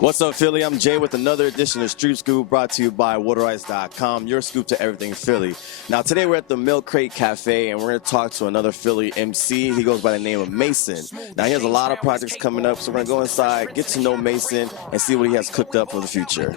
What's up, Philly? I'm Jay with another edition of Street Scoop brought to you by Waterice.com, your scoop to everything Philly. Now, today we're at the Milk Crate Cafe, and we're going to talk to another Philly MC. He goes by the name of Mason. Now, he has a lot of projects coming up, so we're going to go inside, get to know Mason, and see what he has cooked up for the future.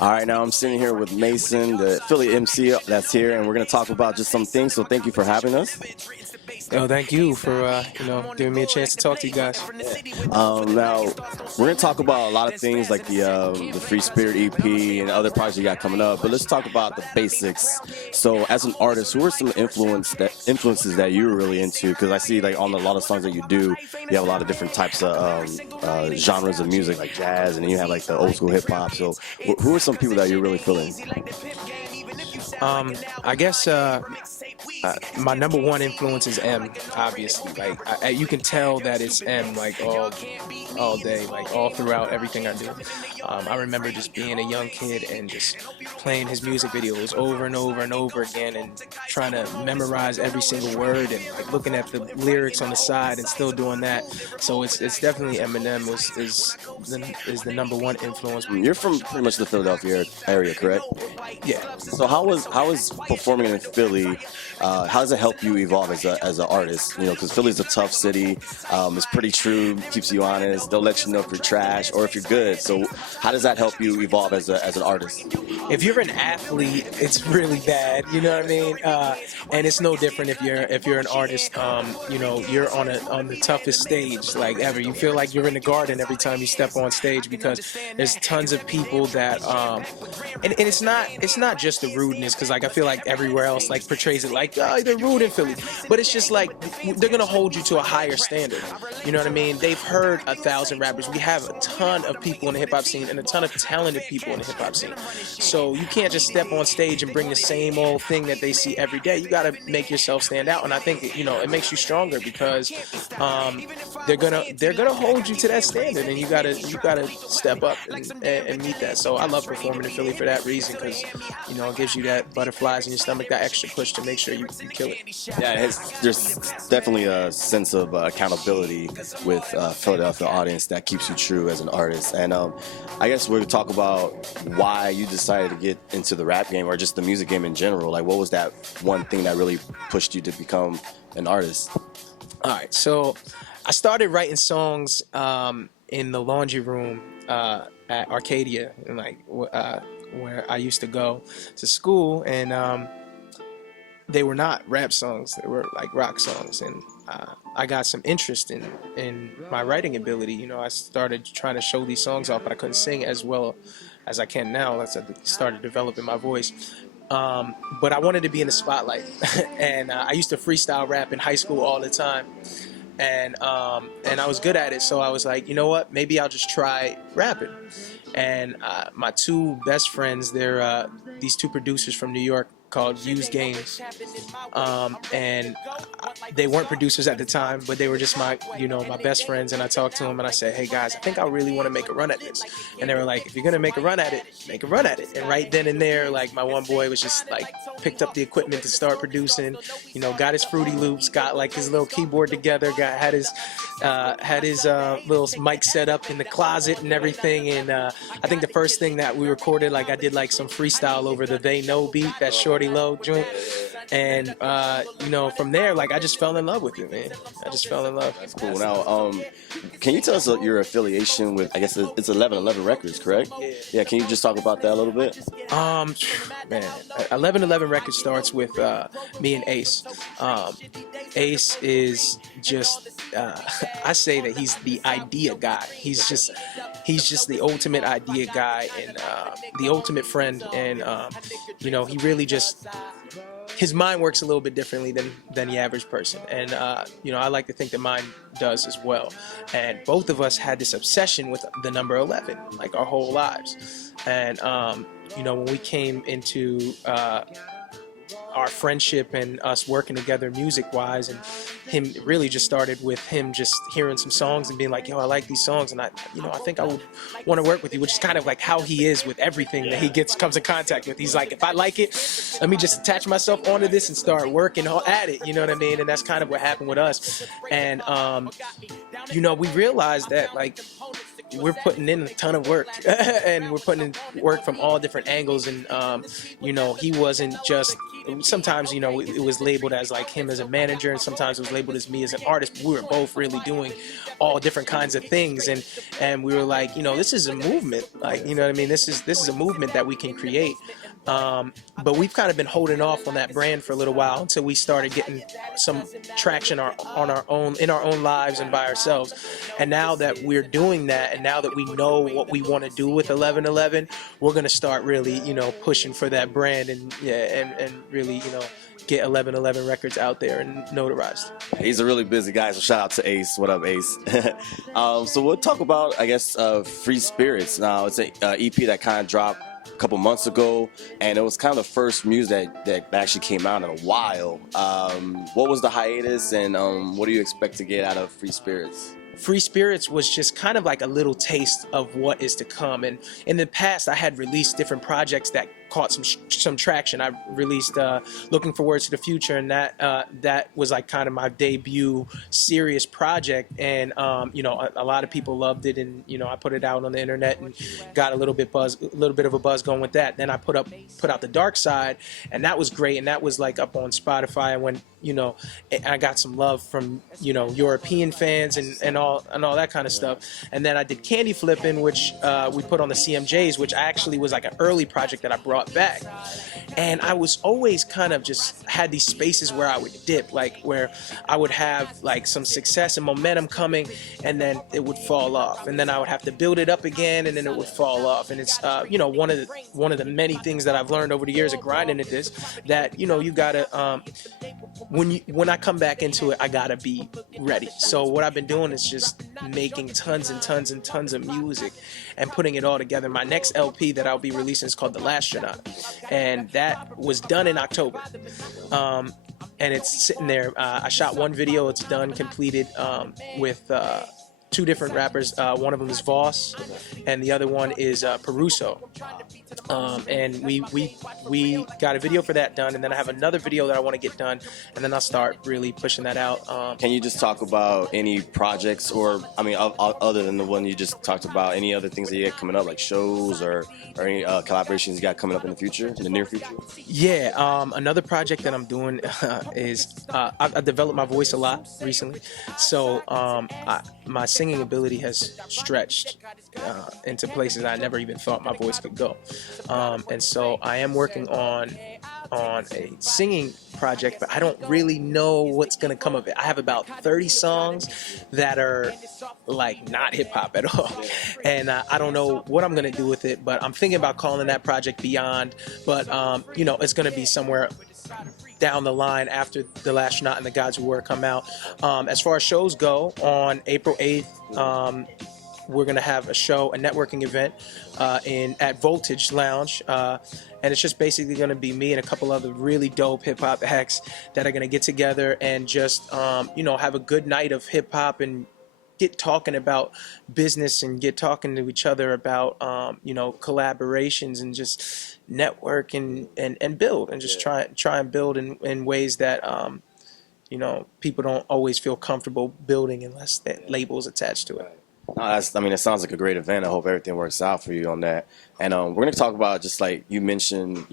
All right, now I'm sitting here with Mason, the Philly MC that's here, and we're going to talk about just some things, so thank you for having us. Yo, thank you for giving me a chance to talk to you guys. Now we're gonna talk about a lot of things like the Free Spirit EP and other projects you got coming up. But let's talk about the basics. So, as an artist, who are some influences that you're really into? Because I see like on a lot of songs that you do, you have a lot of different types of genres of music, like jazz, and then you have like the old school hip hop. So, who are some people that you're really feeling? I guess my number one influence is M. Obviously, like you can tell that it's M like all day, like all throughout everything I do. I remember just being a young kid and just playing his music videos over and over and over again, and trying to memorize every single word and like looking at the lyrics on the side and still doing that. So it's definitely Eminem is the number one influence. You're from pretty much the Philadelphia area, correct? Yeah. So how is performing in Philly? How does it help you evolve as an artist? You know, because Philly's a tough city. It's pretty true, keeps you honest. They'll let you know if you're trash or if you're good. So how does that help you evolve as an artist? If you're an athlete, it's really bad. You know what I mean? And it's no different if you're an artist. You're on the toughest stage like ever. You feel like you're in the garden every time you step on stage because there's tons of people that and it's not just the rudeness, because like I feel like everywhere else like portrays it like they're rude in Philly, but it's just like they're gonna hold you to a higher standard. You know what I mean? They've heard 1,000 rappers. We have a ton of people in the hip hop scene and a ton of talented people in the hip hop scene. So you can't just step on stage and bring the same old thing that they see every day. You gotta make yourself stand out, and I think it makes you stronger because they're gonna hold you to that standard, and you gotta step up and meet that. So I love performing in Philly for that reason, because it gives you that butterflies in your stomach, that extra push to make sure you kill it. Yeah, there's definitely a sense of accountability with Philadelphia audience that keeps you true as an artist. And I guess we're going to talk about why you decided to get into the rap game or just the music game in general. Like, what was that one thing that really pushed you to become an artist? All right, so I started writing songs in the laundry room at Arcadia, and where I used to go to school, and they were not rap songs; they were like rock songs, and I got some interest in my writing ability. I started trying to show these songs off, but I couldn't sing as well as I can now. As I started developing my voice. But I wanted to be in the spotlight, and I used to freestyle rap in high school all the time, and I was good at it. So I was like, you know what? Maybe I'll just try rapping. And my two best friends, they're these two producers from New York called Used Games, and they weren't producers at the time, but they were just my best friends. And I talked to them and I said, hey guys, I think I really want to make a run at this. And they were like, if you're gonna make a run at it, make a run at it. And right then and there, like, my one boy was just like picked up the equipment to start producing, got his Fruity Loops, got like his little keyboard together, had his little mic set up in the closet and everything. And I think the first thing that we recorded, like, I did like some freestyle over the They Know beat, that Shorty Low joint. And from there, like, I just fell in love with it, man. I just fell in love. That's cool. Now, can you tell us your affiliation with, I guess it's 1111 Records, correct? Yeah. Can you just talk about that a little bit? Man, 1111 Records starts with me and Ace. Ace is just, I say that he's the idea guy. He's just the ultimate idea guy, and the ultimate friend. And he really just, his mind works a little bit differently than the average person, and I like to think that mine does as well. And both of us had this obsession with the number 11, like, our whole lives. And when we came into our friendship and us working together music wise, and him really just started with him just hearing some songs and being like, yo, I like these songs, and I think I would want to work with you, which is kind of like how he is with everything that he comes in contact with. He's like, if I like it, let me just attach myself onto this and start working at it, you know what I mean? And that's kind of what happened with us. And we realized that, like, we're putting in a ton of work and we're putting in work from all different angles, and he wasn't just, sometimes it was labeled as like him as a manager, and sometimes it was labeled as me as an artist. We were both really doing all different kinds of things, and we were like, this is a movement, like, you know what I mean, this is a movement that we can create. But we've kind of been holding off on that brand for a little while until we started getting some traction in our own lives and by ourselves. And now that we're doing that, and now that we know what we want to do with 1111, we're going to start really, pushing for that brand and really, get 1111 Records out there and notarized. He's a really busy guy, so shout out to Ace. What up, Ace? So we'll talk about, I guess, Free Spirits. Now, it's an EP that kind of dropped a couple months ago, and it was kind of the first music that actually came out in a while. What was the hiatus, and what do you expect to get out of Free Spirits? Free Spirits was just kind of like a little taste of what is to come. And in the past, I had released different projects that caught some traction. I released Looking for Words to the Future, and that was like kind of my debut serious project. And a lot of people loved it, and I put it out on the internet and got a little bit of a buzz going with that. Then I put out The Dark Side, and that was great, and that was like up on Spotify. And when I got some love from European fans and all that kind of stuff. And then I did Candy Flippin', which we put on the CMJs, which actually was like an early project that I brought back. And I was always kind of just had these spaces where I would dip, like where I would have like some success and momentum coming, and then it would fall off, and then I would have to build it up again, and then it would fall off. And it's one of the many things that I've learned over the years of grinding at this, that you gotta when I come back into it, I gotta be ready. So what I've been doing is just making tons and tons and tons of music and putting it all together. My next LP that I'll be releasing is called The Lastronaut, and that was done in October. And it's sitting there. I shot one video. It's done, completed, with two different rappers. One of them is Voss, and the other one is Peruso. And we got a video for that done, and then I have another video that I want to get done, and then I'll start really pushing that out. Can you just talk about any projects, or other than the one you just talked about, any other things that you got coming up, like shows or any collaborations you got coming up in the near future? Yeah, another project that I'm doing is I developed my voice a lot recently, so my singing ability has stretched into places I never even thought my voice could go. And so I am working on a singing project, but I don't really know what's going to come of it. I have about 30 songs that are like not hip hop at all. And I don't know what I'm going to do with it, but I'm thinking about calling that project Beyond. But, it's going to be somewhere down the line after The Lastronaut and The Gods Who Were come out. As far as shows go, on April 8th, we're going to have a show, a networking event at Voltage Lounge. And it's just basically going to be me and a couple other really dope hip-hop acts that are going to get together and just, have a good night of hip-hop and get talking about business and get talking to each other about, collaborations and just network and build and just try and build in ways that, people don't always feel comfortable building unless that label's attached to it. No, it sounds like a great event. I hope everything works out for you on that. And we're going to talk about, just like you mentioned,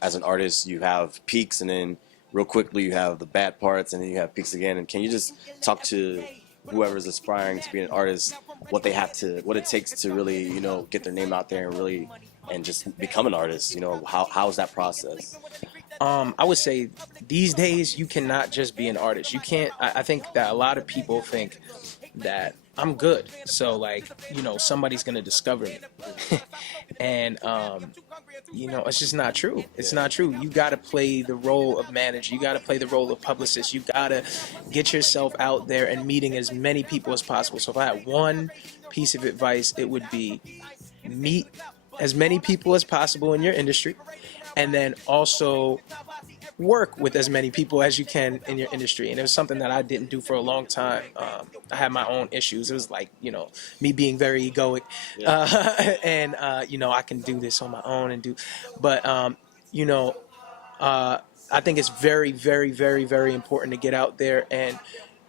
as an artist, you have peaks, and then real quickly you have the bad parts, and then you have peaks again. And can you just talk to whoever's aspiring to be an artist, what it takes to really, get their name out there and just become an artist? How is that process? I would say these days you cannot just be an artist. You can't. I think that a lot of people think that I'm good, so somebody's gonna discover me, and it's just not true. It's not true. You gotta play the role of manager. You gotta play the role of publicist. You gotta get yourself out there and meeting as many people as possible. So if I had one piece of advice, it would be meet as many people as possible in your industry, and then also work with as many people as you can in your industry. And it was something that I didn't do for a long time. I had my own issues. It was like, me being very egoic. And, I can do this on my own but, you know, I think it's very, very, very, very important to get out there and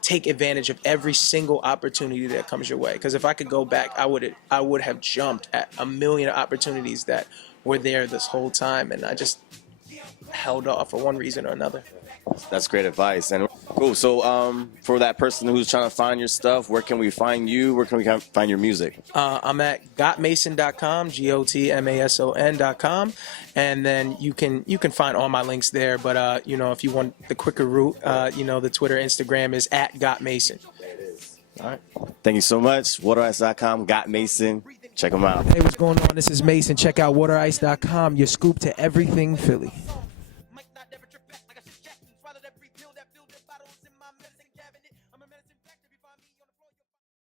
take advantage of every single opportunity that comes your way. Because if I could go back, I would have jumped at a million opportunities that were there this whole time, and I just held off for one reason or another. That's great advice. And cool. So for that person who's trying to find your stuff, where can we find you? Where can we find your music? I'm at gotmason.com, GOTMASON.com, and then you can find all my links there. But if you want the quicker route, the Twitter, Instagram is at gotmason. All right. Thank you so much. WaterIce.com, Got Mason. Check them out. Hey, what's going on? This is Mason. Check out WaterIce.com, your scoop to everything Philly.